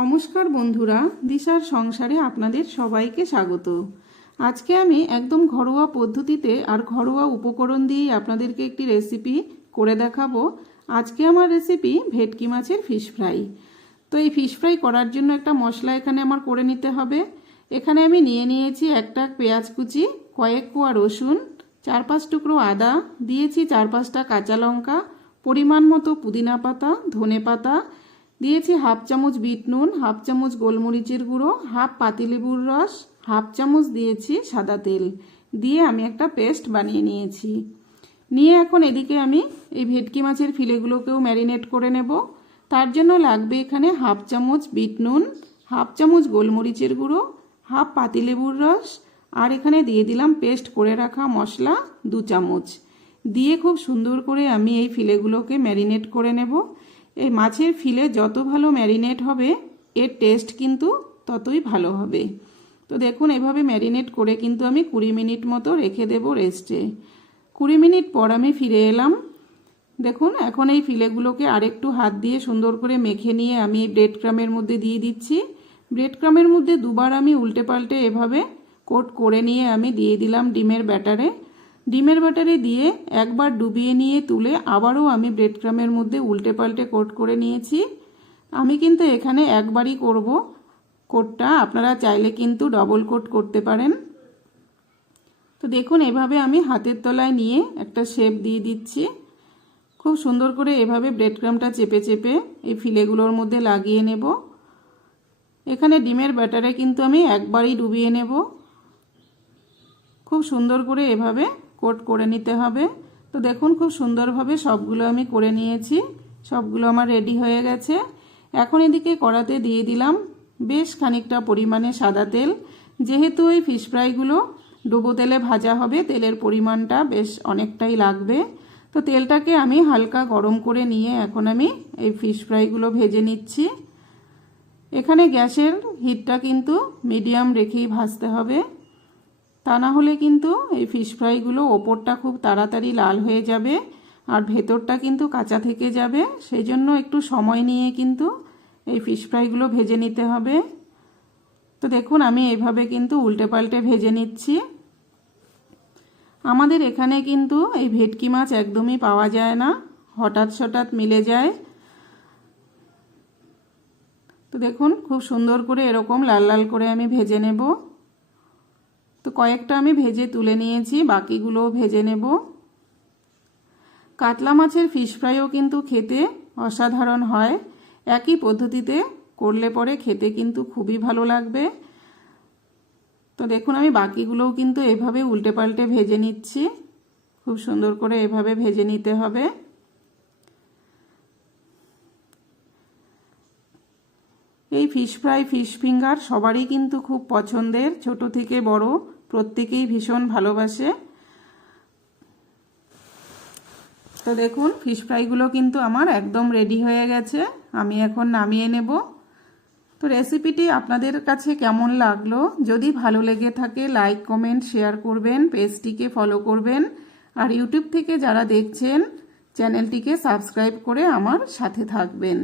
নমস্কার বন্ধুরা, দিশার সংসারে আপনাদের সবাইকে স্বাগত। আজকে আমি একদম ঘরোয়া পদ্ধতিতে আর ঘরোয়া উপকরণ দিয়েই আপনাদেরকে একটি রেসিপি করে দেখাবো। আজকে আমার রেসিপি ভেটকি মাছের ফিশ ফ্রাই। তো এই ফিশ ফ্রাই করার জন্য একটা মশলা এখানে আমার করে নিতে হবে। এখানে আমি নিয়ে নিয়েছি একটা পেঁয়াজ কুচি, কয়েক কোয়া রসুন, 4-5 টুকরো আদা, দিয়েছি 4-5টা কাঁচা লঙ্কা, পরিমাণ মতো পুদিনা পাতা, ধনে পাতা, দিয়েছি হাফ চামচ বিট নুন, হাফ চামচ গোলমরিচের গুঁড়ো, হাফ পাতিলেবুর রস, হাফ চামচ দিয়েছি সাদা তেল, দিয়ে আমি একটা পেস্ট বানিয়ে নিয়েছি। নিয়ে এখন এদিকে আমি এই ভেটকি মাছের ফিলেগুলোকেও ম্যারিনেট করে নেব। তার জন্য লাগবে এখানে হাফ চামচ বিট নুন, হাফ চামচ গোলমরিচের গুঁড়ো, হাফ পাতিলেবুর রস, আর এখানে দিয়ে দিলাম পেস্ট করে রাখা মশলা 2 চামচ। দিয়ে খুব সুন্দর করে আমি এই ফিলেগুলোকে ম্যারিনেট করে নেব। এই মাছের ফিলে যত ভালো ম্যারিনেট হবে এর টেস্ট কিন্তু ততই ভালো হবে। তো দেখুন এভাবে ম্যারিনেট করে কিন্তু আমি 20 মিনিট মতো রেখে দেব রেস্টে। 20 মিনিট পর আমি ফিরে এলাম। দেখুন এখন এই ফিলেগুলোকে আরেকটু হাত দিয়ে সুন্দর করে মেখে নিয়ে আমি এই ব্রেড ক্রামের মধ্যে দিয়ে দিচ্ছি। ব্রেড ক্রামের মধ্যে দুবার আমি উল্টে পাল্টে এভাবে কোট করে নিয়ে আমি দিয়ে দিলাম ডিমের ব্যাটারে। ডিমের ব্যাটারে দিয়ে একবার ডুবিয়ে নিয়ে তুলে আবারও আমি ব্রেড ক্রামের মধ্যে উল্টে পাল্টে কোট করে নিয়েছি। আমি কিন্তু এখানে একবারই করব কোটটা, আপনারা চাইলে কিন্তু ডবল কোট করতে পারেন। তো দেখুন এভাবে আমি হাতের তলায় নিয়ে একটা শেপ দিয়ে দিচ্ছি। খুব সুন্দর করে এভাবে ব্রেড ক্রামটা চেপে চেপে এই ফিলেগুলোর মধ্যে লাগিয়ে নেব। এখানে ডিমের ব্যাটারে কিন্তু আমি একবারই ডুবিয়ে নেব। খুব সুন্দর করে এভাবে কোট করে নিতে হবে। তো দেখুন খুব সুন্দরভাবে সবগুলো আমি করে নিয়েছি, সবগুলো আমার রেডি হয়ে গেছে। এখন এদিকে কড়াতে দিয়ে দিলাম বেশ খানিকটা পরিমাণে সাদা তেল। যেহেতু এই ফিশ ফ্রাইগুলো ডুবো তেলে ভাজা হবে, তেলের পরিমাণটা বেশ অনেকটাই লাগবে। তো তেলটাকে আমি হালকা গরম করে নিয়ে এখন আমি এই ফিশ ফ্রাইগুলো ভেজে নিচ্ছি। এখানে গ্যাসের হিটটা কিন্তু মিডিয়াম রেখেই ভাজতে হবে, তা না হলে কিন্তু এই ফিশ ফ্রাইগুলো ওপরটা খুব তাড়াতাড়ি লাল হয়ে যাবে আর ভেতরটা কিন্তু কাঁচা থেকে যাবে। সেই জন্য একটু সময় নিয়ে কিন্তু এই ফিশ ফ্রাইগুলো ভেজে নিতে হবে। তো দেখুন আমি এইভাবে কিন্তু উল্টে পাল্টে ভেজে নিচ্ছি। আমাদের এখানে কিন্তু এই ভেটকি মাছ একদমই পাওয়া যায় না, হঠাৎ মিলে যায়। তো দেখুন খুব সুন্দর করে এরকম লাল লাল করে আমি ভেজে নেব। তো কয়েকটা আমি ভেজে তুলে নিয়েছি, বাকিগুলোও ভেজে নেব। কাতলা মাছের ফিশ ফ্রাইও কিন্তু খেতে অসাধারণ হয়। একই পদ্ধতিতে করলে পরে খেতে কিন্তু খুবই ভালো লাগবে। তো দেখুন আমি বাকিগুলোও কিন্তু এভাবে উল্টে পাল্টে ভেজে নিচ্ছি। খুব সুন্দর করে এভাবে ভেজে নিতে হবে। এই ফিশ ফ্রাই, ফিশ ফিঙ্গার সবারই কিন্তু খুব পছন্দের, ছোট থেকে বড় প্রত্যেকেই ভীষণ ভালোবাসে। তো দেখুন ফিশ ফ্রাইগুলো কিন্তু আমার একদম রেডি হয়ে গেছে, আমি এখন নামিয়ে নেব। তো রেসিপিটি আপনাদের কাছে কেমন লাগলো? যদি ভালো লেগে থাকে লাইক কমেন্ট শেয়ার করবেন, পেজটিকে ফলো করবেন, আর ইউটিউব থেকে যারা দেখছেন চ্যানেলটিকে সাবস্ক্রাইব করে আমার সাথে থাকবেন।